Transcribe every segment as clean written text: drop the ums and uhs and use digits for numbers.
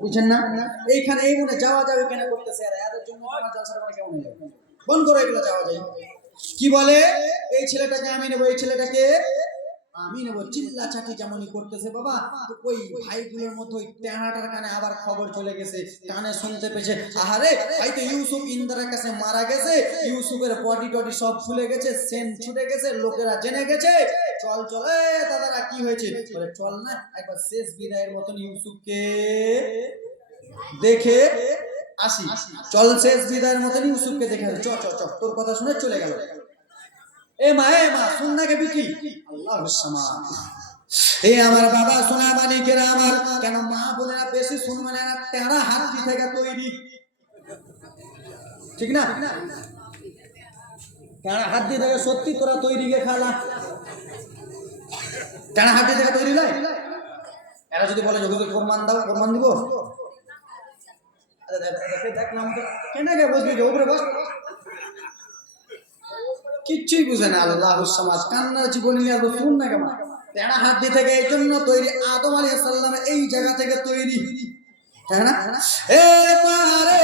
বুঝছেন না? এইখানে এই মনে যাওয়া যাবে কেন করতেছে, আর এদের জন্য তোমার জলসাটা মানে কেমন হয়ে যাবে? বন্ধ করো এগুলো, যাওয়া যায়। কি বলে এই ছেলেটাকে আমি নেবো, এই ছেলেটাকে আমি নেবো, চিল্লা চাটি যেমনই করতেছে বাবা। ওই ভাইগুলোর মধ্যে ওই টেহাটার কানে আবার খবর চলে গেছে, কানে শুনতে পেয়েছে, আহারে ভাই তো ইউসুফ ইন্দ্রার কাছে মারা গেছে, ইউসুফের বডি টডি সব ফুলে গেছে, সেন ছুটে গেছে, লোকেরা জেনে গেছে। চল চল দাদারা, কি হয়েছে? বলে চল না একবার শেষ বিদায়ের মতন ইউসুফকে দেখে আসি, চল শেষ বিদায়ের মতন ইউসুফকে দেখে আসি, চ চ চ। তোর কথা শুনে চলে গেল। এ মা শুন না কে বিটি, আল্লাহর সামান। এ আমার বাবা সোনা মানিকেরা আমার, কেন মা বোনেরা বেশি শুনবে না? তেরা হাড্ডি থেকে তৈরি, ঠিক না? তেরা হাড্ডি থেকে সত্যি তোরা তৈরি গে খালা, তেরা হাড্ডি থেকে তৈরি নয়। এরা যদি বলে যোগ প্রমাণ দাও, প্রমাণ দিব। দেখ না কেন গে বসবি, উপরে বস। কিচ্ছুই বুঝে না আল্লাহর সমাজ, কান্নার জীবনী নিয়ে শুন না কেমন। তেরা হাড্ডি থেকে এই জন্য তৈরি, আদম আলাইহিস সালাম এই জায়গা থেকে তৈরি, তাই না? এ মারে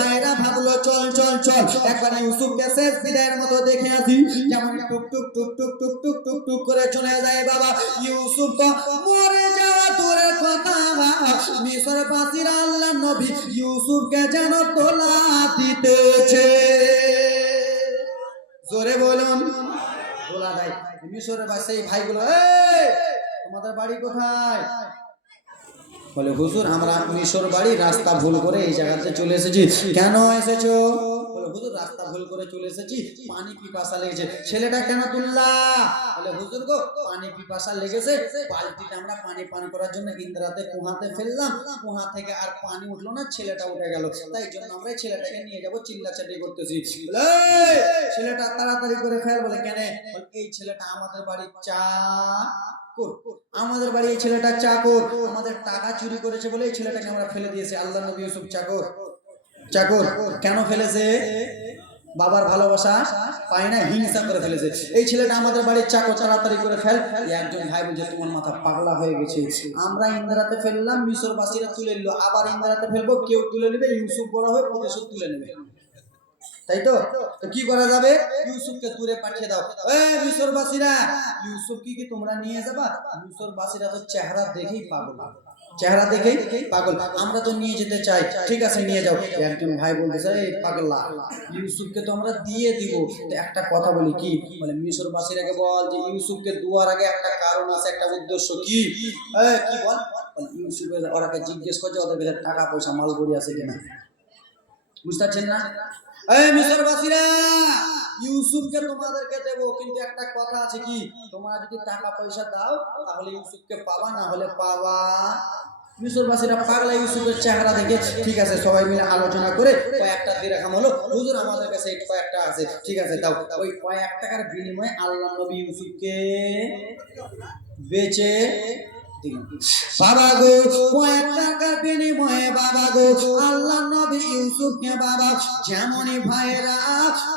ভাইরা ভাবলো চল চল চল একবার ইউসুফকে শেষ বিদায়ের মতো দেখে আসি। যেমন টুক টুক টুক টুক টুক টুক টুক টুক করে চলে যায় বাবা। ইউসুফ তো মরে যাওয়া দূরের কথা, মিশরবাসীরা আল্লাহর নবী ইউসুফকে যেন তোলা দিতেছে। জোরে বলুন, তোলা দেয়। মিশরের বাসী ভাইগুলো, তোমাদের বাড়ি কোথায়? বলে হুজুর আমরা মিশর বাড়ি, রাস্তা ভুল করে এই জায়গাতে চলে এসেছি। কেন এসেছো? বলে হুজুর রাস্তা ভুল করে চলে এসেছি, পানি পিপাসা লেগেছে। ছেলেটা কেন তুললা? বলে হুজুর গো পানি পিপাসা লেগেছে, বালতিটা আমরা পানি পান করার জন্য ইন্দ্রাতে কুহাতে ফেললাম, কুহা থেকে আর পানি উঠলো না, ছেলেটা উঠে গেল, তাই জন্য আমরা ছেলেটাকে নিয়ে যাবো, চিল্লাচাটি করতেছি। ছেলেটা তাড়াতাড়ি করে ফেল। বলে কেন? এই ছেলেটা আমাদের বাড়ির আমাদের বাড়ি এই ছেলেটা চাকর, আমাদের টাকা চুরি করেছে বলে এই ছেলেটাকে আমরা ফেলে দিয়েছি। আল্লাহ নবী ইউসুফ চাকর, চাকর কেন ফেলেছে? বাবার ভালোবাসা পায় না, হিংসা করে ফেলেছে। এই ছেলেটা আমাদের বাড়ির চাকর, তাড়াতাড়ি করে ফেল। একজন ভাই বলছে তোমার মাথা পাগলা হয়ে গেছে, আমরা ইন্দ্রাতে ফেললাম, মিশরবাসীরা তুলে নিল, আবার ইন্দ্রাতে ফেলবো, কেউ তুলে নেবে, ইউসুফ বড় হয়ে প্রতিশোধ তুলে নেবে, তাই তো? তো কি করা যাবে? ইউসুফকে দূরে পাঠিয়ে দাও। মিশরবাসীরা ইউসুফ কি তোমরা নিয়ে যাবা? মিশরবাসীরা তো চেহারা দেখেই পাগল, চেহারা দেখেই পাগল, আমরা তো নিয়ে যেতে চাই। ঠিক আছে নিয়ে যাও। একজন ভাই বলতেছে এই পাগলা, ইউসুফকে তো আমরা দিয়ে দিব। তো একটা কথা বলি, কি বলে মিশরবাসীরাকে বল যে ইউসুফকে দুয়ার আগে একটা কারণ আছে, একটা উদ্দেশ্য। কি কি বল? ইউসুফের ওরাকে জিজ্ঞেস করছে ওদের কাছে টাকা পয়সা মাল গড়ি আছে কিনা, বুঝতে পারছেন না? মিশরবাসীরা ইউসুফকে তোমাদেরকে দেবো, কিন্তু একটা কথা আছে, কি তোমরা যদি টাকা পয়সা দাও তাহলে ইউসুফকে পাবা, না হলে পাবা। মিশরবাসীরা পাগলা ইউসুফের চেহারা দেখে ঠিক আছে সবাই মিলে আলোচনা করে কয়েকটা দিরহাম হলো, হুজুর আমাদের কাছে কয়েকটা আছে, ঠিক আছে দাও। ওই কয়েক টাকার বিনিময়ে আল্লাহ নবী ইউসুফকে বেচে বাবা গো, কয়েক টাকার বিনিময়ে বাবা গো আল্লাহ নবী ইউসুফকে বাবা যেমনই ভাইরা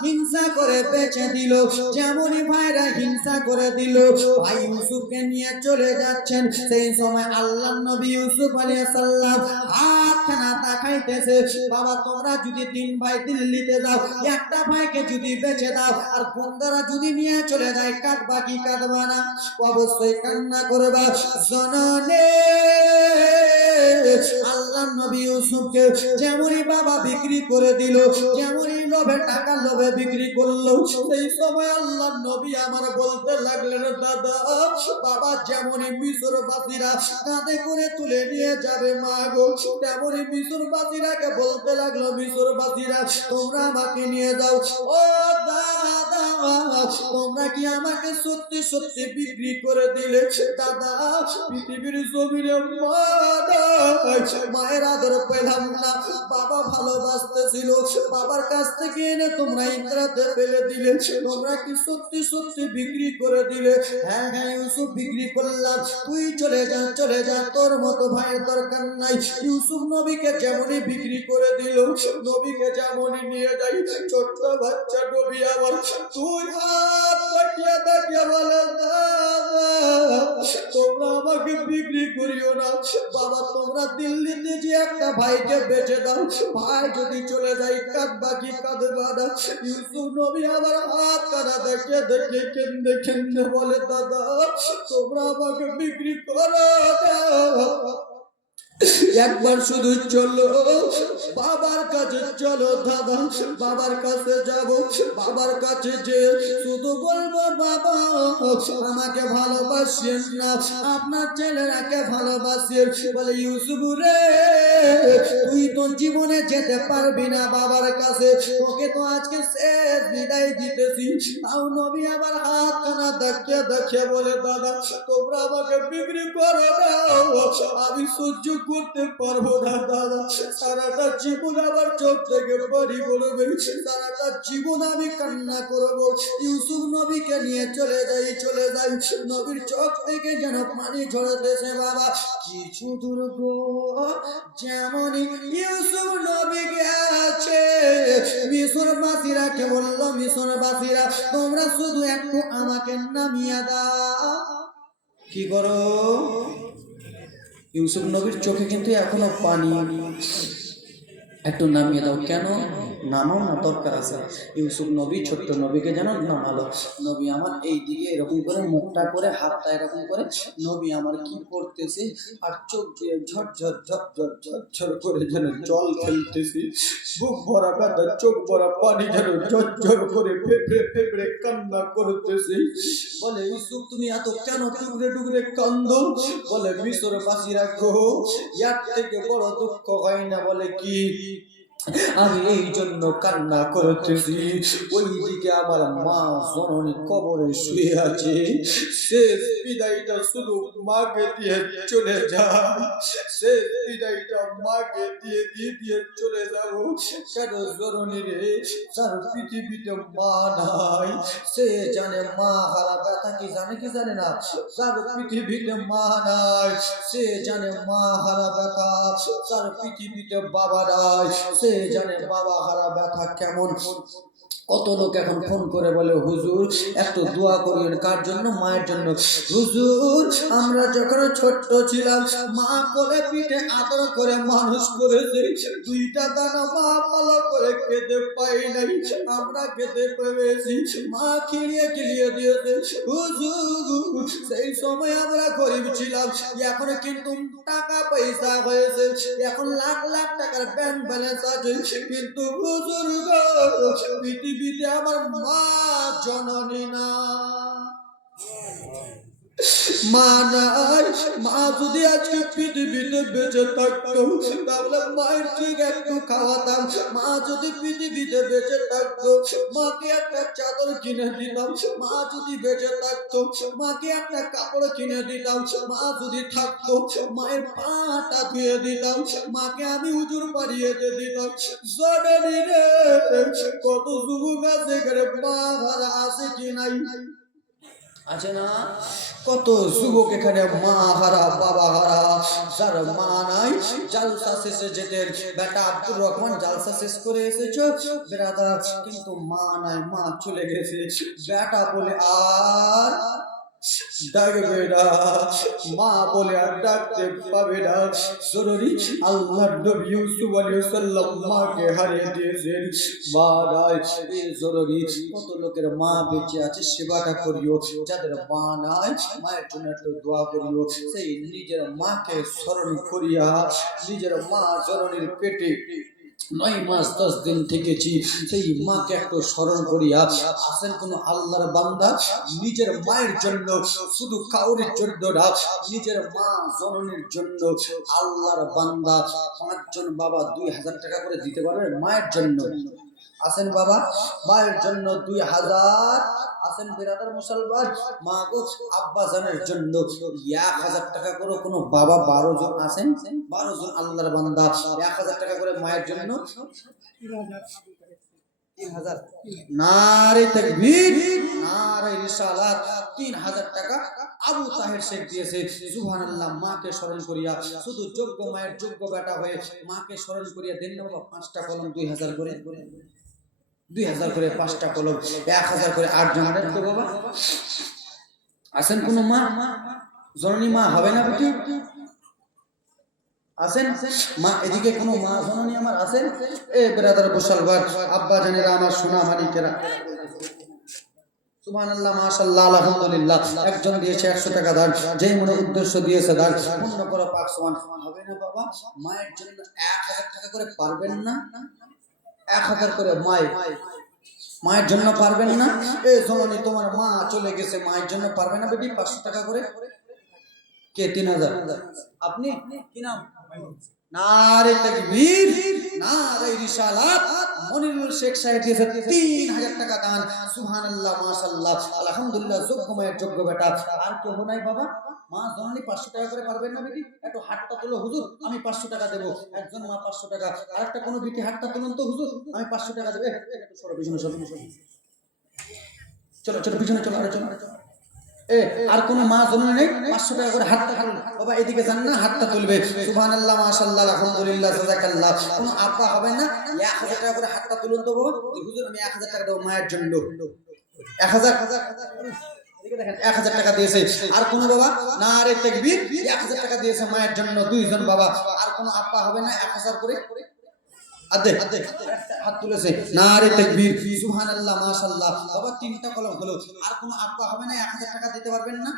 হিংসা করে বেচে দিল, যেমনই ভাইরা হিংসা করে দিল, ভাই ইউসুফকে নিয়ে চলে যাচ্ছেন। সেই সময় আল্লাহ নবী ইউসুফ আলাইহিস সালাম হাতখানা তাকাইতেছে, বাবা তোমরা যদি 3 ভাই দিল্লিতে যাও, একটা ভাইকে যদি বেচে দাও আর বন্ধুরা যদি নিয়ে চলে যায়, কাটবা কি কাটবা না? অবশ্যই কান্না করবা। জননে আল্লাহ নবী ইউসুফকে যেমনই বাবা বিক্রি করে দিল, যেমনই লোভে টাকা লোভে বিক্রি করলো, সেই সময় আল্লাহ নবী আমার বলতে লাগলেন দাদা বাবা যেমনই মিশরবাসীরা কাঁধে করে তুলে নিয়ে যাবে মা গো, তেমনই মিশরবাসীরাকে বলতে লাগলো মিশরবাসীরা তোমরা আমাকে নিয়ে যাও। ও দাদা তোমরা কি আমাকে সত্যি সত্যি বিক্রি করে দিলে? দাদা পৃথিবীর জমিনে মায়ের আদর পেলাম না, বাবা ভালোবাসতেছিল, বাবার কাছ থেকে এনে তোমরা ইন্দ্রাতে ফেলে দিলে, তোমরা কি সত্যি সত্যি বিক্রি করে দিলে? হ্যাঁ হ্যাঁ ইউসুফ বিক্রি করলাম, তুই চলে যা চলে যা, তোর মতো ভাইয়ের দরকার নাই। ইউসুফ নবীকে যেমনই বিক্রি করে দিল, নবীকে যেমনই নিয়ে যাই, ছোট্ট বাচ্চা নবী আমার তুই হাত তাকিয়ে তাকিয়ে বলে তোমরা আমাকে বিক্রি করিও না বাবা, তোমরা দিল্লিতে যে একটা ভাইকে বেঁচে দাও, ভাই যদি চলে যায় কাঁদবা কি কাঁদবা না? ইউসুফ নবী আবার হাত কাটা দেখে দেখে কেন্দে কেন্দে বলে, দাদা তোমরা আমাকে বিক্রি করো না, একবার শুধু চলো বাবার কাছে, চলো দাদা বাবার কাছে যাব, বাবার কাছে যে শুধু বলবো বাবা আমাকে ভালোবাসেন না, আপনার ছেলেরাকে ভালোবাসেন। বলে ইউসুফ রে তুই তো জীবনে যেতে পারবি না বাবার কাছে, তোকে তো আজকে শেষ বিদায় দিতেছি। তাও নবী আবার হাত কানা দেখে দেখে বলে, দাদা তোমরা আমাকে বিক্রি করো না, আমি সহ্য করতে পারবো না দাদা, সারাটা জীবন আমার চোখ থেকে পানি পড়বে, সারাটা জীবন আমি কান্না করবো। ইউসুফ নবীকে নিয়ে চলে যাই চলে যাই, নবীর চোখ থেকে যেন পানি ঝরতেছে বাবা। কিছু দূর গো যেমনই ইউসুফ নবী গেছে, মিশরবাসীরা কে বললো, মিশরবাসীরা তোমরা শুধু একটু আমাকে নামিয়ে দাও। কি করো? ইউসুফ নবীর চোখে কিন্তু এখনো পানি, একটু নামিয়ে দাও। কেন? নামাও না, দরকার আছে। ইউসুফ নবী ছোট্ট নবীকে যেন নামালো। নবী আমার এই দিকে এরকম করে মুখটা করে হাতটা এরকম করে নবী আমার কি করতেছে, আর চোখ দিয়ে ঝরঝর ঝরঝর ঝরঝর করে যেন জল ফেলতেছি, বুক ভরা কাঁদা চোখ ভরা পানি যেন ঝরঝর করে ফেফড়ে ফেফড়ে কান্না করতেছি। বলে ইউসুফ তুমি এত কেন টুকরে টুকরে কান্দো? বলে মিশরবাসীরা গো ইয়ার থেকে বড় দুঃখ হয় না। বলে কি? আমি এই জন্য কান্না করতেছি, ওইদিকে আমার মা জননী কবরে শুয়ে আছে, শেষ বিদায়টা শুধু মাকে দিয়ে চলে যা, শেষ বিদায়টা মাকে দিয়ে দিয়ে দিয়ে চলে যাবো। কেন জননী রে, যার পৃথিবীতে মা নাই সে জানে মা হারা ব্যথা কি, জানে কি জানে না? যার পৃথিবীতে মা নাই সে জানে মা হারা ব্যথা, যার পৃথিবীতে বাবা নাই সে জানে বাবা হারা ব্যথা কেমন। কত লোক এখন ফোন করে বলে হুজুর একটু দোয়া করিয়েন। কার জন্য? মায়ের জন্য। হুজুর আমরা যখন ছোট্ট ছিলাম মা কোলে পিঠে আদর করে মানুষ করেছে, দুইটা দানা মা ভালো করে খেতে পাই নাই, আমরা খেতে পেয়েছি, মা খিলিয়ে খিলিয়ে দিয়েছে। হুজুর সেই সময় আমরা গরিব ছিলাম, এখন কিন্তু টাকা পয়সা হয়েছে, এখন লাখ লাখ টাকার ব্যাংক ব্যালেন্স আছে, কিন্তু হুজুর পৃথিবীতে আমার মা জননী না, মা নাই। মা যদি আজকে পৃথিবীতে বেঁচে থাকতো তাহলে মায়ের ঠিক একটু খাওয়াতাম। মা যদি পৃথিবীতে বেঁচে থাকতো মাকে একটা চাদর কিনে দিতাম। মা যদি বেঁচে থাকতো মাকে একটা কাপড় কিনে দিতাম। মা যদি থাকতো মায়ের পাটা ধুয়ে দিতাম, মাকে আমি হুজুর বাড়িয়ে দিতাম। জননী রে কত যুবক আছে মা হারা আছে কি নাই? আছে না? কত যুবক এখানে মা হারা বাবা হারা, যার মা নাই। জালসা শেষে যেতে বেটা আব্দুর রহমান জালসা শেষ করে এসেছো বেরাদার, কিন্তু মা নাই, মা চলে গেছে। বেটা বলে আর ডাকবে না, মা বলে আর ডাকতে পাবে না। জরুরি আল্লাহর নবী ইউসুফ আলাইহিস সালাম মাকে হারিয়ে দিয়েছেন, মা নাই। এই জরুরি কত লোকের মা বেঁচে আছে সেবাটা করিও, যাদের মা নাই মায়ের জন্য একটু দোয়া করিও। সেই নিজের মাকে স্মরণ করিয়া, নিজের মা জননীর পেটে 9 মাস 10 দিন থেকেছি, সেই মাকে একটু স্মরণ করিয়া আসেন। কোন আল্লাহর বান্দা নিজের মায়ের জন্য, শুধু কাউরের জন্য না, নিজের মা জননীর জন্য আল্লাহর বান্দা 5 জন বাবা 2000 টাকা করে দিতে পারবে মায়ের জন্য। আসেন বাবা মায়ের জন্য 2000, আসেন বিরাদার মুসলমান মা গো আব্বা জানের জন্য 1000 টাকা করে। কোনো বাবা 12 জন আসেন, 12 জন আল্লাহর বান্দা 1000 টাকা করে মায়ের জন্য। 3000 নারে তাকবীর নারে রিসালাত, 3000 টাকা আবু তাহের শেখ দিয়েছে। সুবহানাল্লাহ। মাকে স্মরণ করিয়া, শুধু যোগ্য মায়ের যোগ্য বেটা হয়ে মাকে স্মরণ করিয়া দেন না বাবা। 5টা কলম 2000 করে, 2000 করে 5টা কলম 1000 করে 8 জনের তো বাবা। আসেন কোন মা জননী মা হবে না বেটি? আসেন মা, এদিকে কোনো মা জননী আমার আসেন। এ ব্রাদার মুসলমান আব্বা জানেরা, আমার সোনা মানিকেরা, সুবহানাল্লাহ, মাশাআল্লাহ, আলহামদুলিল্লাহ। একজন দিয়েছে 100 টাকা দান, যেই মনে উদ্দেশ্য দিয়েছে দান পূর্ণ করো পাক সুবহান। হবে না বাবা? মায়ের জন্য 1000 টাকা করে পারবেন না? 1000 করে মায়ের জন্য পারবেন না? এ জননী, তোমার মা চলে গেছে, মায়ের জন্য পারবে না বেটি? 500 টাকা করে। কে? 3000। আপনি কি নাম? নারে তাকবীর, নারে রিসালাত। মনিরুল শেখ সাহেব দিয়েছে 3000 টাকা দান। সুবহানাল্লাহ, মাশাআল্লাহ, আলহামদুলিল্লাহ। যোগ্য মায়ের যোগ্য বেটা। আর কেউ নাই বাবা? মা জননী 500 টাকা করে পারবেন না বেটি? একটু হাতটা তুলো হুজুর, আমি 500 টাকা দেবো। একজন মা 500 টাকা। আরেকটা কোনো বেটি হাতটা তুলুন তো হুজুর, আমি 500 টাকা দেব। একটু সরো পিছনে, সরো। চলো চলো পিছনে চলো, আরে চলো। এ আর কোন মা জননী নেই? 500 টাকা করে হাতটা তুলুন বাবা, এদিকে যান না, হাতটা তুলবে। সুবহানাল্লাহ, মাশাআল্লাহ, আলহামদুলিল্লাহ, জাযাকাল্লাহ। কোন আপা হবে না? 1000 টাকা করে হাতটা তুলুন তো বাবা। হুজুর আমি 1000 টাকা দেব মায়ের জন্য। 1000 এদিকে দেখেন, 1000 টাকা দিয়েছে। আর কোন বাবা? নারে তাকবীর, 1000 টাকা দিয়েছে মায়ের জন্য, দুইজন বাবা। আর কোন আপা হবে না? 1000 করে আদে হাত তুলেছে। নারে তাকবীর, সুবহানাল্লাহ, মাশাআল্লাহ। বাবা 3টা কলম হলো। আর কোন আব্বা হবে না 1000 টাকা দিতে পারবেন না?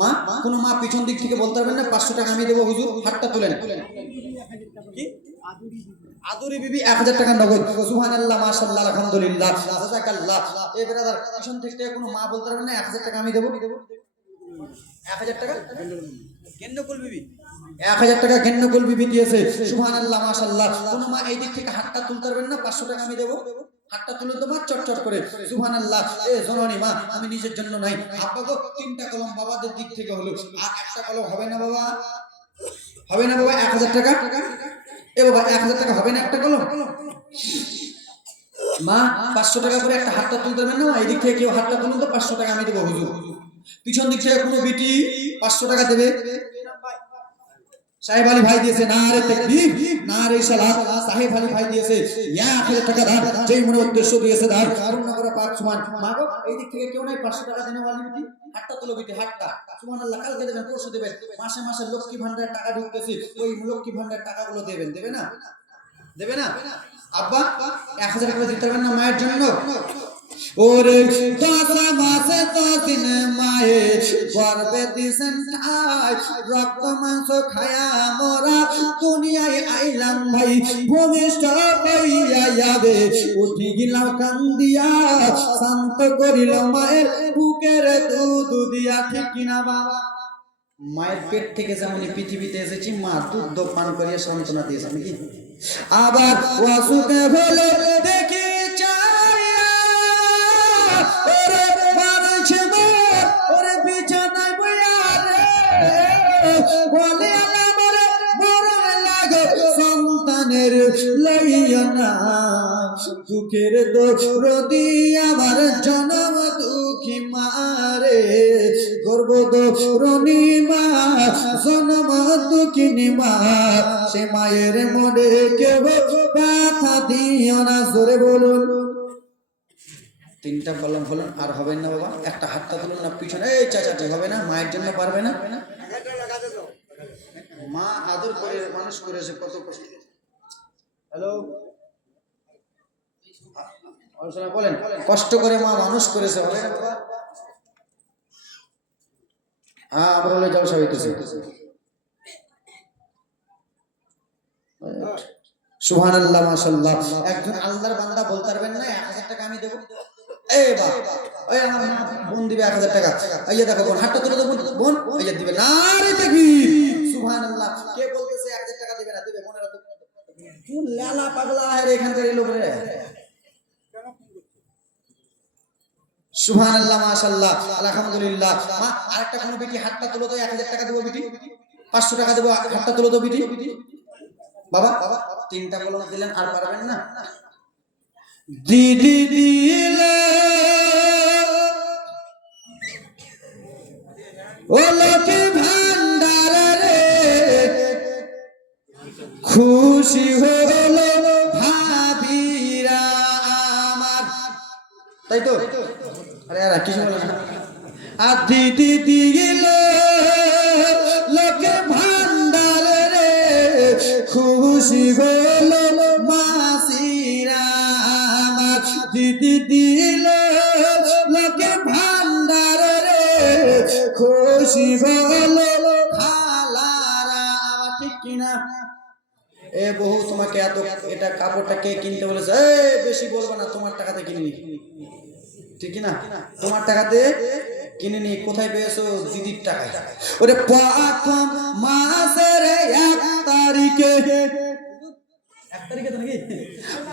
মা, কোন মা পিছন দিক থেকে বলতে পারবেন না 500 টাকা আমি দেব হুজুর, হাতটা তুলেন। কি? আদুরি বিবি 1000 টাকা নগদ। সুবহানাল্লাহ, মাশাআল্লাহ, আলহামদুলিল্লাহ, জাযাকাল্লাহ। এ ব্রাদার, পিছন থেকে কোন মা বলতে পারবেন না 1000 টাকা আমি দেব? 1000 টাকা গেন্নকুল বিবি, 1000 টাকা গেন্নকুল বিবি দিয়েছে। সুবহানাল্লাহ, মাশাআল্লাহ। কোন মা এই দিক থেকে হাতটা তুলতে পারবেন না? 500 টাকা আমি দেব, হাতটা তুলে তো মা চটচট করে। সুবহানাল্লাহ। এ জননী মা, আমি নিজের জন্য নাই, আব্বা গো 3টা কলম বাবাদের দিক থেকে হলো। আর একটা কলম হবে না বাবা? হবে না বাবা? 1000 টাকা। এ বাবা 1000 টাকা হবে না একটা কলম? মা 500 টাকা করে একটা হাতটা তুলতে পারবেন না? এই দিক থেকে কেউ হাতটা তুলুন তো, 500 টাকা আমি দেব হুজুর। পিছন দিক থেকে কোনো বিটি 500 টাকা দেবে? সাহেব আলী ভাই দিয়েছে। নারে তাকবীর, নারে সালাত। সাহেব আলী ভাই দিয়েছে 1000 টাকা দান, যেই মনে উদ্দেশ্য দিয়েছে দান পূর্ণ করে পাক সুবহান। মা গো এই দিক থেকে কেউ নাই 500 টাকা দেনে ওয়ালি বিটি? হাতটা তুলো বিটি, হাতটা। সুবহানাল্লাহ। কালকে দেবেন, পরশু দেবেন। মাসে মাসে লক্ষ্মী ভান্ডারের টাকা ঢুকতেছে, ওই লক্ষ্মী ভান্ডারের টাকাগুলো দেবেন। দেবে না? দেবে না? আব্বা 1000 টাকা দিতে পারবেন না মায়ের জন্য? ওরে 10 মাসে 10 দিন মায়ে গর্ভে দিছেন ঠাই, রক্ত মাংস খায়া মোরা দুনিয়ায় আইলাম ভাই, ভূমিষ্ঠ হইয়া যাবে উঠি গিলাম কান্দিয়া, শান্ত করিল মায়ের বুকের দুধ দিয়া। ঠিক কিনা বাবা? মায়ের পেট থেকে যেমন পৃথিবীতে এসেছি, মা দুধ পান করিয়া সান্ত্বনা দিয়েছে নাকি? আবার অসুখে ফেলে দেখি বিছানায় বইয়া রে, বলে আমার বড় লাগে সন্তানের লইয়া না, দুঃখের দরদি আমার জনম দুঃখী মারে, গর্ব দরনি মা জনম দুঃখিনী মা, সে মায়ের মনে কেউ ব্যথা দিও না। জোরে বলুন। 3টা কলম হলেন। আর হবেন না বাবা? একটা হাতটা তুলুন না পিছনে। এই চাচাটি হবে না? মায়ের জন্য পারবে না? মা আদর করে মানুষ করেছে, কত কষ্ট। হ্যালো, বলেন, কষ্ট করে মা মানুষ করেছে, হবে না বাবা? হ্যাঁ, আমরা বলে যাও সবাই কিছু। সুবহানাল্লাহ, মাশাআল্লাহ। একজন আল্লাহর বান্দা বলতে পারবেন না 1000 টাকা আমি দেব? এ বাবা, ওই আমার মা বোন দিবে 1000 টাকা। এই দেখো বোন, হাতটা তুলে দেবো বোন, এই যে দিবে। নারে তাকবীর, সুবহানাল্লাহ। কে বলতেছে 1000 টাকা দিবে না? দিবে বোনেরা তো। কোন লালা পাগলা রে এখানকার এই লোক রে। সুবহানাল্লাহ, মাশাআল্লাহ, আলহামদুলিল্লাহ। মা আরেকটা কোন বেটি হাতটা তুলো তো, 1000 টাকা দেব বিটি, 500 টাকা দেব, হাতটা তুলো তো বিটি। বাবা 3টা কলম দিলেন, আর পারবেন না? দিদি দিলে ও লক্ষ্মী ভান্ডার রে, খুশি হলো ভাবিরা আমার। তাই তো? আরে আর কিছু বলে না। আর দিদি দিলে লক্ষ্মী ভান্ডার রে, খুশি হলো মাসিরা আমার দিদি দিল লোকে ভান্ডার রে খুশি হলো খালারা আমার ঠিক কিনা এ বহু তোমাকে এত এটা কাপড়টা কে কিনতে বলেছে এই বেশি বলবে না তোমার টাকাতে কিনিনি ঠিক না তোমার টাকাতে কিনে নি কোথায় পেয়েছো দিদির টাকায় ওরে প্রথম মাসের 1 তারিখে তো নাকি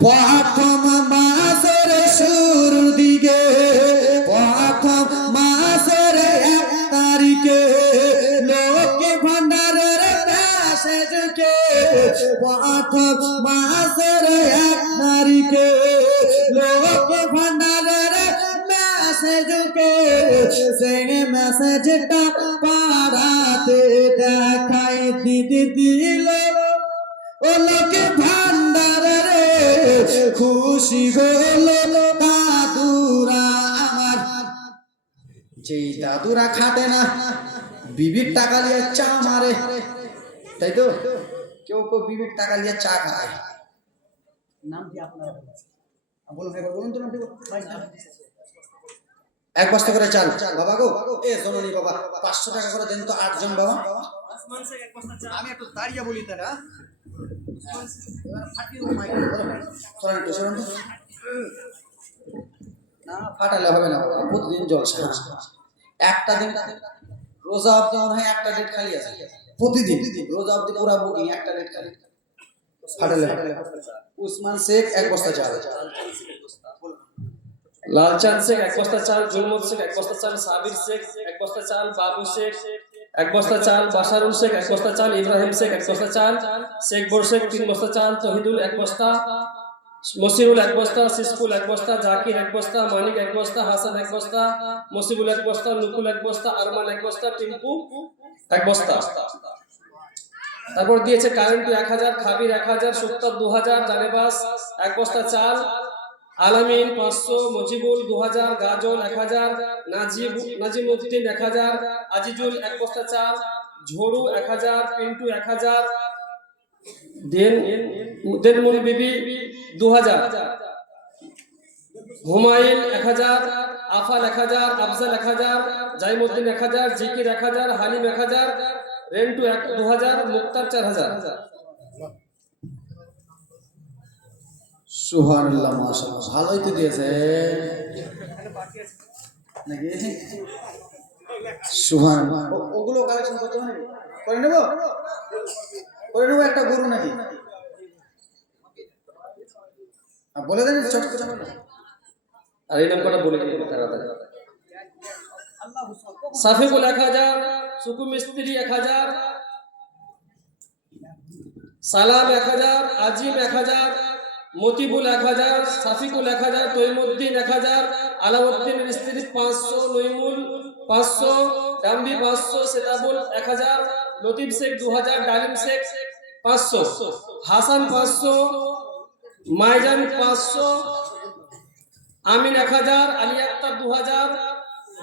প্রথম মাসের শুরুর দিকে প্রথম মাসের 1 তারিখে লোকে ভান্ডারের মেসেজকে প্রথম মাসের 1 তারিখে লোকে ভান্ডারের মেসেজকে সেই মেসেজটা পাড়াতে দেখাই দিদি দিল ও লোকে ভান্ডারে রে খুশি হলো দাদুরা আমার যেই দাদুরা খাটে না বিবির টাকা নিয়ে চা মারে তাই তো কেউ কেউ বিবির টাকা নিয়ে চা খায় নাম কি আপনার বলুন একবার বলুন তো নামটি এক বস্তা করে চাল বাবা গো এ জননী বাবা 500 টাকা করে দেন তো 8 জন বাবা আমি একটু দাঁড়িয়ে বলি তারা না ফাটালে হবে না বাবা প্রতিদিন জলসা একটা দিন রোজা অবধি মনে হয় একটা ডেট খালি আছে প্রতিদিন রোজা অবধি পুরা বুকিং একটা ডেট খালি ফাটালে উসমান শেখ 1 বস্তা চাল লালচাঁদ শেখ 1 বস্তা চাল জুলমত শেখ 1 বস্তা চাল সাবির শেখ 1 বস্তা চাল বাবু শেখ 1 বস্তা চাল বাশারুল শেখ 1 বস্তা চাল ইব্রাহিম শেখ 1 বস্তা চাল শেখ বোর শেখ 3 বস্তা চাল তহিদুল 1 বস্তা মসিরুল 1 বস্তা সিসকুল 1 বস্তা জাকির 1 বস্তা মানিক 1 বস্তা হাসান 1 বস্তা মসিবুল 1 বস্তা নুকুল 1 বস্তা আরমান 1 বস্তা টিম্পু 1 বস্তা তারপর দিয়েছে কারেন্টু 1000 খাবির 1000 সুক্তার 2000 জানেবাস 1 বস্তা চাল আলামিন 500 মজিবুল 2000 গাজল 1000 নাজিমউদ্দিন 1000 আজিজুল 1 বস্তা চাল ঝোড়ু 1000 পিন্টু 1000 দেনমুল বিবি 2000 হুমায়ুন 1000 আফাল 1000 আফজাল 1000 জাইমউদ্দিন 1000 জিকির 1000 হালিম 1000 রেন্টু 2000 মুক্তার 4000 সুবহানাল্লাহ মাশাআল্লাহ ভালোই তো দিয়েছে নাকি সুবহানাল্লাহ ওগুলো কালেকশন করতে হবে করে নেব একটা গরু নাকি বলে দেন ছোট ছোট আর এই নামটা বলে দিন তাড়াতাড়ি সাফিকুল 1000 সুকু মিস্ত্রি 1000 সালাম 1000 আজিম 1000 মতিবুল 1000 সাফিকুল 1000 তৈমুদ্দিন 1000 আলাউদ্দিনের স্ত্রী 500 নইমুল 500 ডাম্বি 500 সেতাবুল 1000 লতিফ শেখ 2000 ডালিম শেখ 500 হাসান 500 মাইজান 500 আমিন 1000 আলী আক্তার 2000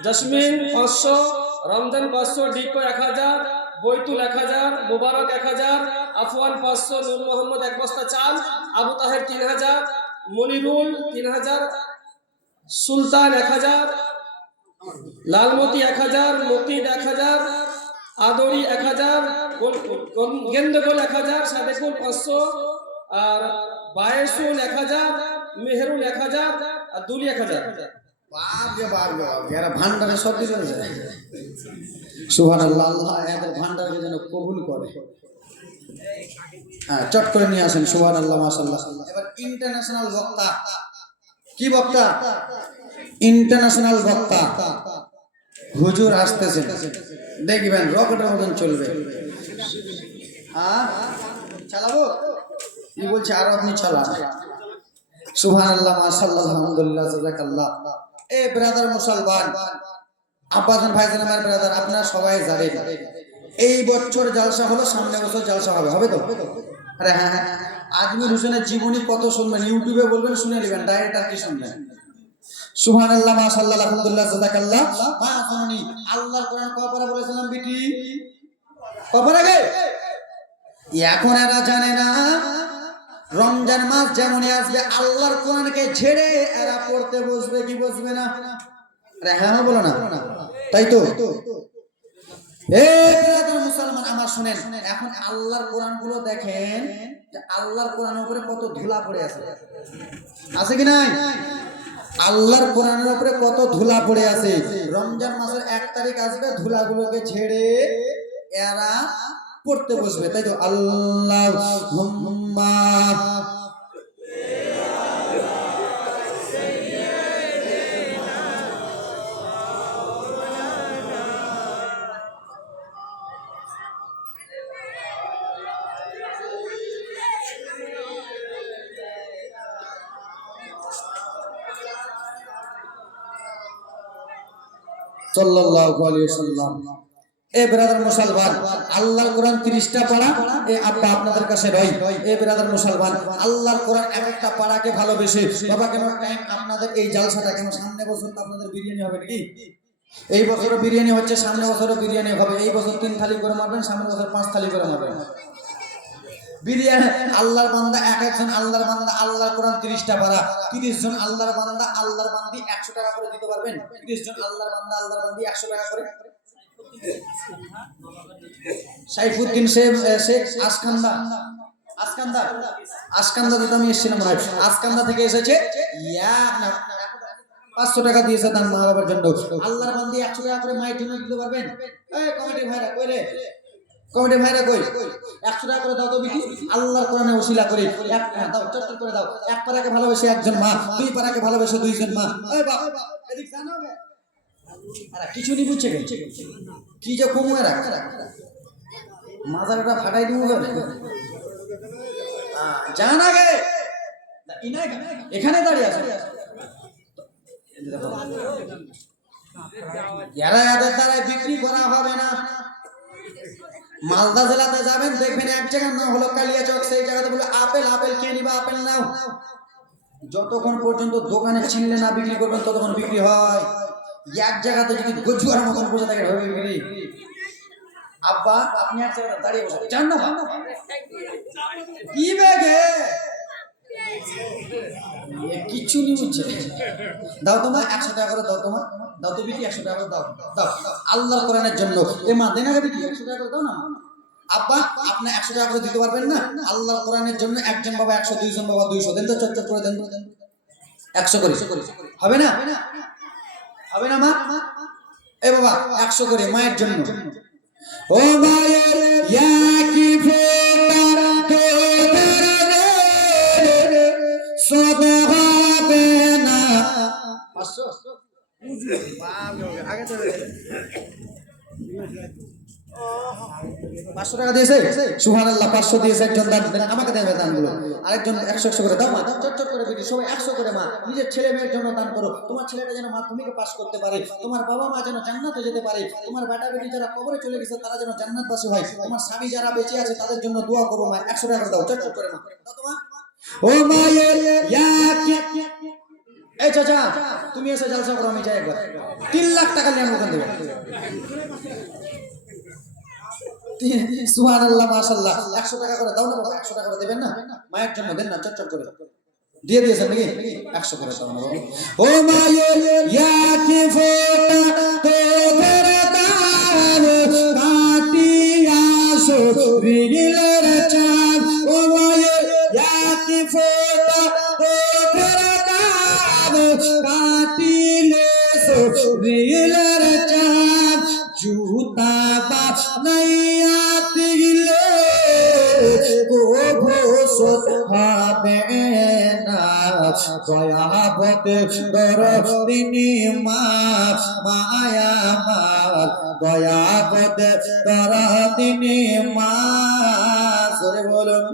জসমিন 500 রমজান 500 ডিকো 1000 বৈতুল 1000 মুবারক 1000 আফওয়ান 500 নূর মোহাম্মদ 1 বস্তা চাল আবু তাহের 3000 মনিরুল 3000 সুলতান 1000 লালমতি 1000 মকিদ 1000 আদরি 1000 গেন্দগোল 1000 সাদেকুল 500 আর বায়েসুল 1000 মেহরুল 1000 আর দুলি 1000 এরা ভান্ডারে সব কিছু আছে সুবহানাল্লাহ আল্লাহ এদের ভান্ডারকে যেন কবুল করে হ্যাঁ চট করে নিয়ে আসেন সুবহানাল্লাহ মাশাআল্লাহ এবার ইন্টারন্যাশনাল বক্তা কি বক্তা ইন্টারন্যাশনাল বক্তা হুজুর আসতেছেন দেখবেন রকেটের মতন চলবে হ্যাঁ চালাবো কি বলছে আর আপনি চালান সুবহানাল্লাহ মাশাআল্লাহ আলহামদুলিল্লাহ জাযাকাল্লাহ এ ব্রাদার মুসলমান আব্বাজান ভাইজান আমার ব্রাদার আপনারা সবাই জানেন এই বছর জলসা হলো সামনে বছর জলসা হবে তো আরে হ্যাঁ আজমির হোসেনের জীবনী কত শুনবেন ইউটিউবে বলবেন শুনে নেবেন ডাইরেক্ট আর কি শুনবেন সুবহানাল্লাহ মাশাআল্লাহ আলহামদুলিল্লাহ জাযাকাল্লাহ মা শুনুনি আল্লাহর কোরআন কয়বার বলেছিলাম বিটি কয়বার আগে এখন এরা জানে না রমজান মাস যেমনই আসবে আল্লাহর কোরআনকে ছেড়ে এরা পড়তে বসবে কি বসবে না? আরে হ্যাঁ বলো না, তাই তো? মুসলমান আমার শুনেন, এখন আল্লাহর কোরআন গুলো দেখেন যে আল্লাহর কোরআনের উপরে কত ধুলা পড়ে আছে, আছে কি নাই? আল্লাহর কোরআনের উপরে কত ধুলা পড়ে আছে। রমজান মাসের 1 তারিখ আসবে, ধুলাগুলোকে ঝেড়ে এরা পড়তে বসবে, তাই তো? আল্লাহুম্মা সাল্লাল্লাহু আলাইহি ওয়াসাল্লাম। এ ব্রাদার মুসলমান, আল্লাহর কোরআন 30টা পারা, এ আব্বা আপনাদের কাছে রই। এ ব্রাদার মুসলমান, আল্লাহর কোরআন এক একটা পারাকে ভালোবেসে বাবা কেন টাইম আপনাদের এই জালসাটা কেন সামনে বছর তো আপনাদের বিরিয়ানি হবে নাকি? এই বছরও বিরিয়ানি হচ্ছে, সামনে বছরও বিরিয়ানি হবে। এই বছর 3 থালি করে মারবেন, সামনে বছর 5 থালি করে মারবেন বিরিয়ানি। আল্লাহর বান্দা এক একজন আল্লাহর বান্দা আল্লাহর কোরআন 30টা পারা, 30 জন আল্লাহর বান্দা আল্লাহর বান্দি 100 টাকা করে দিতে পারবেন? 30 জন আল্লাহর বান্দা আল্লাহর বান্দি 100 টাকা করে। সাইফুদ্দিন শেখ আসকান্দা তো আমি এসেছিলাম মনে হয়, আসকান্দা থেকে এসেছে, 500 টাকা দিয়েছে তার মা বাবার জন্য। আল্লাহর বান্দি 100 টাকা করে মায়ের জন্য দিতে পারবেন? এই কমিটি ভাইরা কই রে, কমিটি ভাইরা কই? 100 টাকা করে দাও তো বিটি, আল্লাহর কোরআনে ওসিলা করে এক দাও, চটচট করে দাও। এক পারাকে ভালোবেসে একজন মা, 2 পারাকে ভালোবেসে 2 জন মা। এই বাপ এদিক জানো গে, আরে কিছু নি বুঝছে কি যে কমে রাখ মাজারটা ফাটাই দিব করে জান আগে এখানে দাঁড়িয়ে আছে। এরা এদের দ্বারা বিক্রি করা হবে না। মালদা জেলাতে যাবেন, দেখবেন এক জায়গার নাম হলো কালিয়াচক, সেই জায়গাতে বলে আপেল, আপেল কে নিবা, আপেল নাও। যতক্ষণ পর্যন্ত দোকানে চিনলে না বিক্রি করবেন ততক্ষণ বিক্রি হয়। এক জায়গাতে যদি গজুয়ার মতন বসে থাকে হবে বিক্রি। আব্বা আপনি এক জায়গাতে দাঁড়িয়ে বসে জান না কি বেগে কিছু নি বুঝছে। দাও তোমা 100 টাকা করে দাও, তোমা দাও তো বিটি 100 টাকা করে দাও, দাও আল্লাহর কোরআনের জন্য। এ মা দেনা বিটি 100 টাকা করে দাও না। আব্বা আপনি 100 টাকা করে দিতে পারবেন না? আল্লাহর কোরআনের জন্য একজন বাবা 100, 2 জন বাবা 200 দেন তো, চটচট করে দেন 100 করে। হবে না? হবে না মা? এ বাবা 100 করে মায়ের জন্য। ও মায়ের ইয়াকি ফোটা তোরে সব হবে না। 500 আগে তো 500 টাকা দিয়েছে, সুবহানাল্লাহ। 500 দিয়েছে একজন, দান আমাকে দেন দানগুলো। আরেকজন 100 করে দাও মা, চটচট করে বিটি সবাই 100 করে মা। নিজের ছেলে মেয়ের জন্য দান করো, তোমার ছেলেটা যেন মাধ্যমিকে পাস করতে পারে, তোমার বাবা মা যেন জান্নাতে যেতে পারে, তোমার বেটা বেটি যারা কবরে চলে গেছে তারা যেন জান্নাতবাসী হয়, তোমার স্বামী যারা বেঁচে আছে তাদের জন্য দোয়া করো মা। 100 টাকা দাও, চটচট করে মা দাও তোমা। ও মায়ের ইয়াকি, এই চাচা তুমি এসে জলসা করো, আমি যাই একবার। 3 লাখ টাকা নিয়ে আমি ওখান থেকে। সুবহানাল্লাহ মাশাআল্লাহ। 100 টাকা করে দাও না বাবা, 100 টাকা করে দেবেন না মায়ের জন্য, দেন না চটচট করে দিয়ে দিয়েছেন নাকি? 100 করে দাও না বাবা। ও মায়ের ইয়াকি ফোটা তোদের দান কাটিয়া শরীরের চাঁদ। ও মায়ের ইয়াকি ফোটা তোদের দান কাটিলে শরীরের চাঁদ। জুতা বানাইয়া দিলে ভোসত হবে না, দয়াবতে দরদিনী মা মায়া মার, দয়াবতে দরদিনী মা। জোরে বলুন।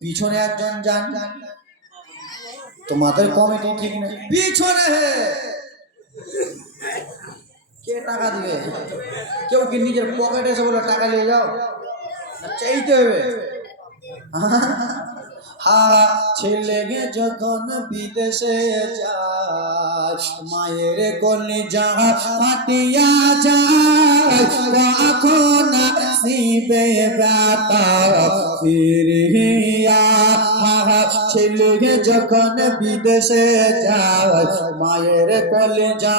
পিছনে একজন যান, তোমাদের কমিটি ঠিক না, পিছনে কে টাকা দিবে? কেউ কি নিজের পকেটে এসে বলে টাকা নিয়ে যাও? চাইতে হবে। ছেলে যখন বিদেশে যায় মায়ের কলিজা ফাটিয়া যায়, তখন আসিবে বেটা ফিরিয়া ছেলে যখন বিদেশে যায় মায়ের কলেজা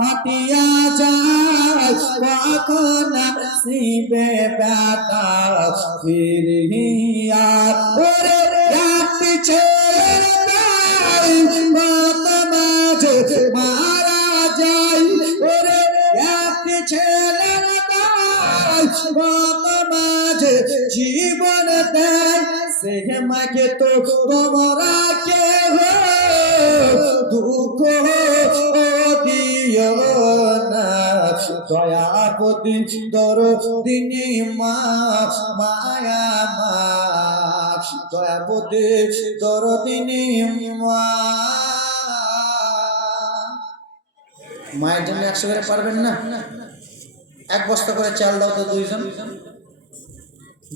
ফাটিয়া যায় কখন আসিবে বেটা ফিরিয়া ওরে রাত্রি ছেলে মত মাঝে মারা যায় ওরে রাত্রি ছেলে মত মাঝে জীবন দেয় সে মাকে তো তোমরা কে দুঃখ দিও না দয়াপতি দরদিনী মা মায়া মা দয়াপতি দরদিনী মা মায়ের জন্য 100 করে পারবেন না? 1 বস্তা করে চাল দাও তো দুইজন,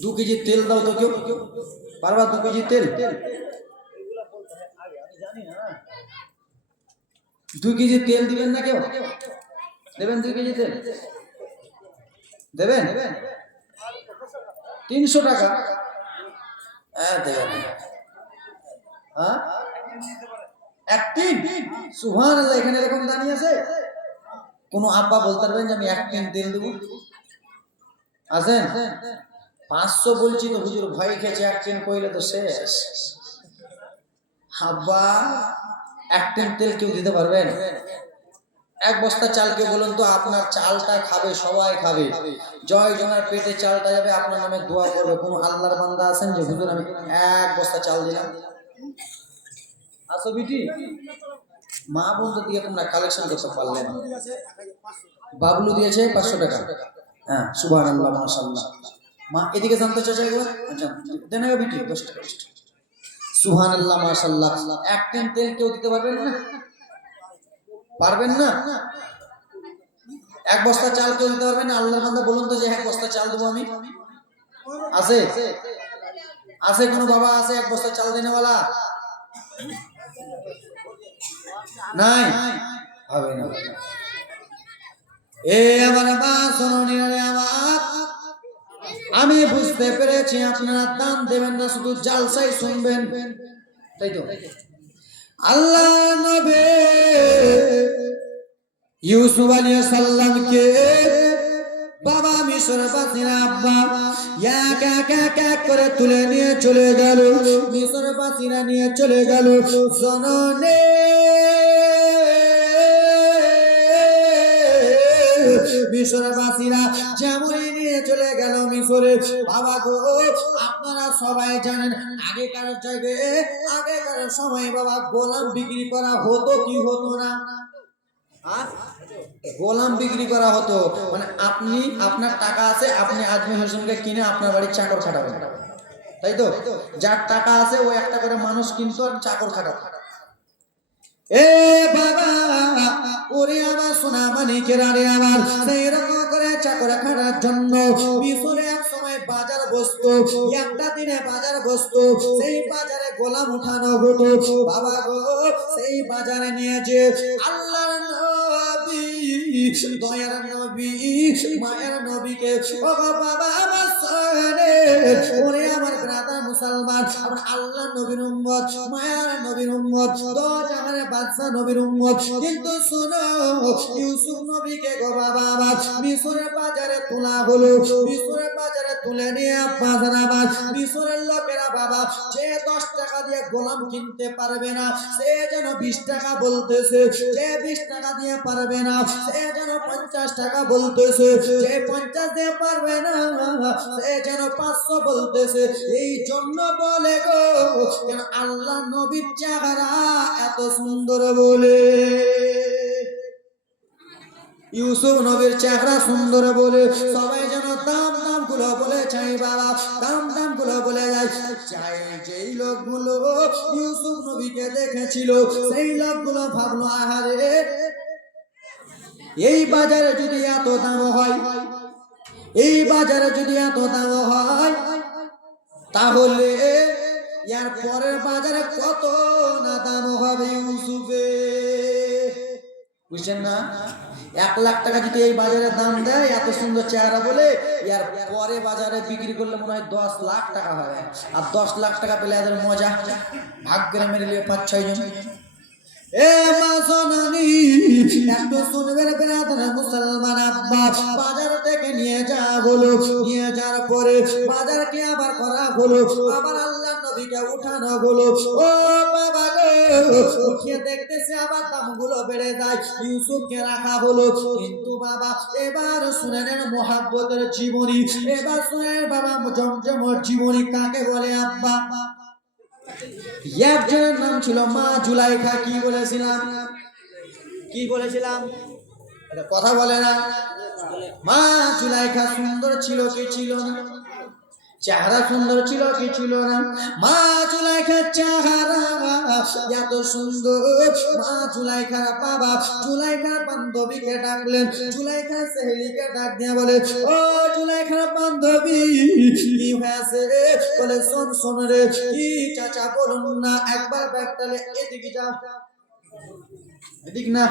2 কেজি তেল দাও তো কেউ পারবা? 2 কেজি তেল 2 কেজি তেল দিবেন না কেউ? দেবেন 2 কেজি তেল দেবেন? 300 টাকা দেবেন? হ্যাঁ একদিন সুবহানাল্লাহ। এখানে এরকম দাঁড়িয়ে আছে কোন আব্বা বলতে পারবেন যে আমি 1 টিন তেল দেবো? আছেন? 500 বলছি তো হুজুর ভয় খেয়েছে, 1 টিন কইলে তো শেষ। আব্বা 1 টিন তেল কেউ দিতে পারবেন? 1 বস্তা চাল কেউ বলুন তো? আপনার চালটা খাবে, সবাই খাবে, জয় জনের পেটে চালটা যাবে, আপনার নামে দোয়া করবে। কোন আল্লাহর বান্দা আছেন যে হুজুর আমি 1 বস্তা চাল দিলাম? আসো বিটি, মা বন্ধু দিয়ে তোমরা কালেকশন করতে পারলে না। বাবলু দিয়েছে 500 টাকা। হ্যাঁ সুবহানাল্লাহ মাশাআল্লাহ। মা এদিকে জানতে চাইছে একবার, আচ্ছা দেন গো বিটি 10 টাকা। সুবহানাল্লাহ মাশাআল্লাহ। 1 টিন তেল কেউ দিতে পারবেন না? পারবেন না? 1 বস্তা চাল কেউ দিতে পারবেন না? আল্লাহর বান্দা বলুন তো যে 1 বস্তা চাল দেবো আমি। আছে? আছে কোন বাবা আছে 1 বস্তা চাল দেনেওয়ালা? নাই? হবে না। এ আমার মা শুনুন রে আমার, আমি বুঝতে পেরেছি আপনারা দান দেবেন না, শুধু জালসাই শুনবেন, তাই তো? আল্লাহ নবী ইউসুফ আলাইহিস সালামকে বাবা মিশরবাসীরা আব্বা এক এক এক এক করে তুলে নিয়ে চলে গেল, মিশরবাসীরা নিয়ে চলে গেল জননে মিশরবাসীরা যেমনই নিয়ে চলে গেল মিশরে। বাবা গো আপনারা সবাই জানেন আগেকার জায়গায় আগেকার সময় বাবা গোলাম বিক্রি করা হতো কি হতো না? গোলাম বিক্রি করা হতো। মানে আপনি আপনার টাকা আছে, আপনি আজমি হোসেনকে কিনে আপনার বাড়ির চাকর খাটাবেন, তাই তো? যার টাকা আছে ও একটা করে মানুষ কিনতো আর চাকর খাটাতো। এ বাবা ওরে আমার সোনা মানিকেরা রে আমার, সেই রকম করে চাকর খাটার জন্য মিশরে এক সময় বাজার বসতো, একটা দিনে বাজার বসতো, সেই বাজারে গোলাম উঠানো হতো। বাবা গো সেই বাজারে নিয়ে যে আল্লাহর নবী দয়ার নবী মায়ের নবীকে ও বাবা আমার সানে ওরে আমার ব্রাদার মুসলমান, আমার আল্লাহর নবীর উম্মত, মায়ের নবীর উম্মত, তো জামানে বাদশা নবীর উম্মত। কিন্তু শোনো ইউসুফ নবীকে গো বাবা আমার মিশরের বাজারে তোলা হলো, মিশরের বাজারে তুলে নিয়ে বাজার আবার মিশরের লোকেরা বাবা যে 10 টাকা দিয়ে গোলাম কিনতে পারবে না সে যেন 20 টাকা বলতেছে, যে 20 টাকা দিয়ে পারবে না সে যেন 50 টাকা বলতেছে, যে 50 দিয়ে পারবে না সে যেন 500 বলতেছে। এই জন্য বলে গো কেন আল্লাহ নবীর চেহারা এত সুন্দর বলে, ইউসুফ নবীর চেহারা সুন্দর বলে সবাই যেন দাম দাম গুলো বলে চাই বাবা, দাম দাম গুলো বলে যায় চাই। যেই লোকগুলো ইউসুফ নবীকে দেখেছিল সেই লোকগুলো ভাবলো আহারে এই বাজারে যদি এত দাম হয়, এই বাজারে যদি এত দাম হয় তাহলে এর পরের বাজারে কত না দাম হবে ইউসুফে, বুঝছেন না? 1 লাখ টাকা যদি এই বাজারে দাম দেয় এত সুন্দর চেহারা বলে, এর পরে বাজারে বিক্রি করলে মনে হয় 10 লাখ টাকা হবে। আর 10 লাখ টাকা পেলে এদের মজা, ভাগ্যে মেরে নিয়ে 5-6 জন। এ মা সোনানি একটু শুনবেন বেরাদার মুসলমান আব্বা, বাজার থেকে নিয়ে যা হলো, নিয়ে যাওয়ার পরে বাজারকে আবার করা হলো, আবার আল্লাহ নবীকে উঠানো হলো। ও বাবা গো, উঠিয়ে দেখতেছে আবার দামগুলো বেড়ে যায়। ইউসুফকে রাখা হলো, কিন্তু বাবা এবার শুনে নেন মোহাব্বতের জীবনী, এবার শুনেন বাবা জমজমর জীবনী কাকে বলে আব্বা। একজনের নাম ছিল মা জুলাইখা। কি বলেছিলাম, কি বলেছিলাম, কথা বলে না। মা জুলাইখা সুন্দর ছিল কি ছিল না? চেহারা সুন্দর ছিল কি ছিল না? মা জুলাইখার চেহারা এত সুন্দর, মা জুলাইখার বাবা জুলাইখার বান্ধবীকে ডাকলেন, জুলাইখার সহেলিকে ডাক দিয়ে বলে, ও জুলাইখার বান্ধবী কি হয়েছে? বলে শোন শোন রে, কি চাচা বলুন না, একবার ব্যাগটালে এদিকে যাও, এদিক না।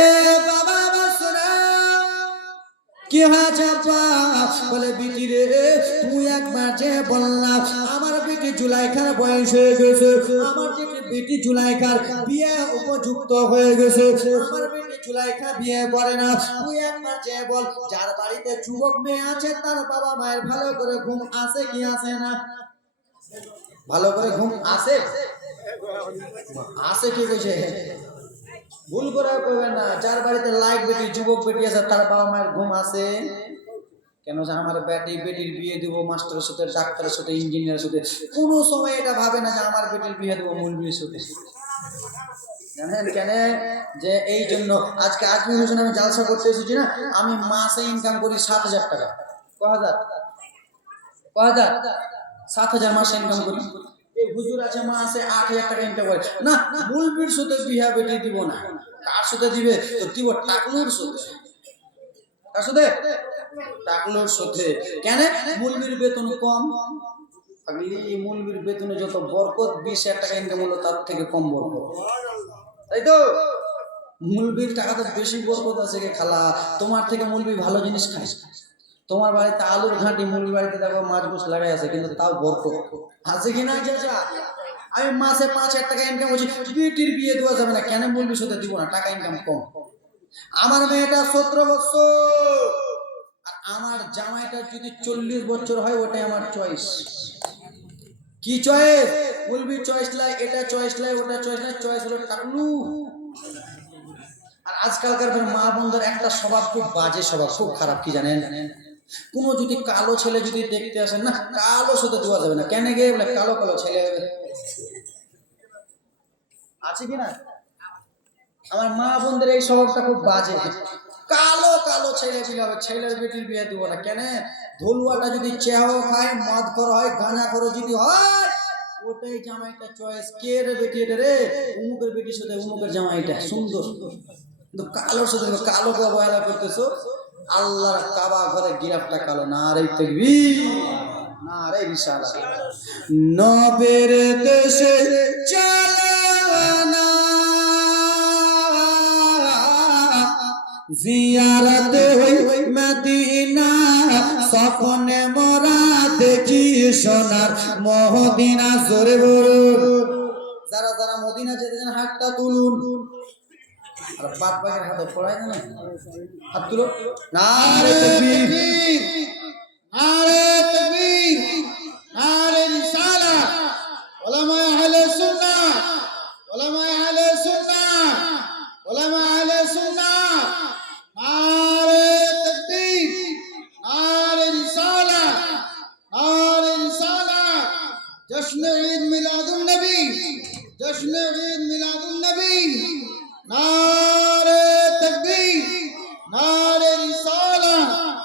এ বাবা শোনা, কি হয়েছে? বলে বিটি রে, তুই একবার যে বললাম আমার বেটি জুলাইখার বয়স হয়ে গেছে, আমার বেটি জুলাইখার বিয়ে উপযুক্ত হয়ে গেছে, আমার বেটি জুলাইখা বিয়ে করে না, তুই একবার যে বল যার বাড়িতে যুবক মেয়ে আছে তার বাবা মায়ের ভালো করে ঘুম আসে কি আসে না? ভালো করে ঘুম আসে, আসে কি কইছে? ভুল করে কইবেন না, যার বাড়িতে লাইক বেটি যুবক বেটি আছে তার বাবা মায়ের ঘুম আসে কেন? যে আমার বেটির বিয়ে দিব মাস্টারের সাথে, ডাক্তারের সাথে, ইঞ্জিনিয়ারের সাথে, কোনো সময় এটা ভাবে না যে আমার বেটির বিয়ে দেবো মৌলবীর সাথে। জানেন কেন? যে এই জন্য আজকে আজমির হোসেন আমি জালসা করতে এসেছি না, আমি মাসে ইনকাম করি 7,000 টাকা। কহাজার 7,000 মাসে ইনকাম করি। এই হুজুর আছে মাসে 8,000 টাকা ইনকাম করে না। মৌলবীর সাথে বিয়া বেটি দিব না। কার সাথে দিবে? তো দিব টাকলুর সাথে। কার সাথে? টাকলুর সাথে। কেন? মৌলবীর বেতন কম। এই মৌলবীর বেতনে যত বরকত, 20,000 টাকা ইনকাম হলো তার থেকে কম বরকত, তাই তো? মৌলবীর টাকা তো বেশি বরকত আছে কে খালা, তোমার থেকে মৌলবী ভালো জিনিস খায়। তোমার বাড়িতে আলুর ঘাঁটি, মৌলবীর বাড়িতে দেখো মাছ গোছ লাগাই আছে, কিন্তু তাও বরকত আছে কি না? আমি মাসে 5,000 টাকা ইনকাম করছি, বেটির বিয়ে দেওয়া যাবে না কেন? মৌলবীর সাথে দিব না, টাকা ইনকাম কম। আমার মেয়েটা 17 বছর, আমার জামাইটা যদি 40 বছর হয়, ওটাই আমার চয়েস। কি চয়েস? মৌলবীর চয়েস লাই, এটা চয়েস লাই, ওটা চয়েস লাই, চয়েস হলো টাকলু। আর আজকালকার মা বোনদের একটা স্বভাব, খুব বাজে স্বভাব, খুব খারাপ। কি জানেন? কোনো যদি কালো ছেলে যদি দেখতে আসেন না, কালো সাথে দেওয়া যাবে না। কেন গে? বলে কালো কালো ছেলে আছে কিনা? আমার মা বোনদের এই স্বভাবটা খুব বাজে, কালো কালো ছেলে বিয়ে হবে, ছেলের বেটির বিয়ে দিব না। কেন? ধলুয়াটা যদি চেহাও খায়, মদ করা হয়, গাঁজা করে যদি হয়, ওটাই জামাইটা চয়েস। কে রে বেটি এটা রে? উমুকের বেটির সাথে উমুকের জামাইটা সুন্দর, কিন্তু কালোর সাথে কালোকে অবহেলা করতেছো। আল্লাহর কাবা ঘরে গিরাফটা কালো। না রে তাকবীর, না রে রিসালাত। নবের দেশে চালানা জিয়ারত হই মদিনা, স্বপ্নে মোরা দেখি সোনার মদিনা। জোরে বলুন, যারা যারা মদিনা যেতে চান হাতটা তুলুন। আর বাদ বাকের হাতে পড়ায় না, হাত তুলো। নারে তাকবীর, নারে তাকবীর, নারে রিসালাত। উলামায়ে আহলে সুন্নাহ, উলামায়ে আহলে সুন্নাহ, উলামায়ে আহলে সুন্নাহ। নারে তাকবীর, নারে রিসালাত, নারে রিসালাত। জশ্ন ঈদ মিলাদুন নবী, জশ্ন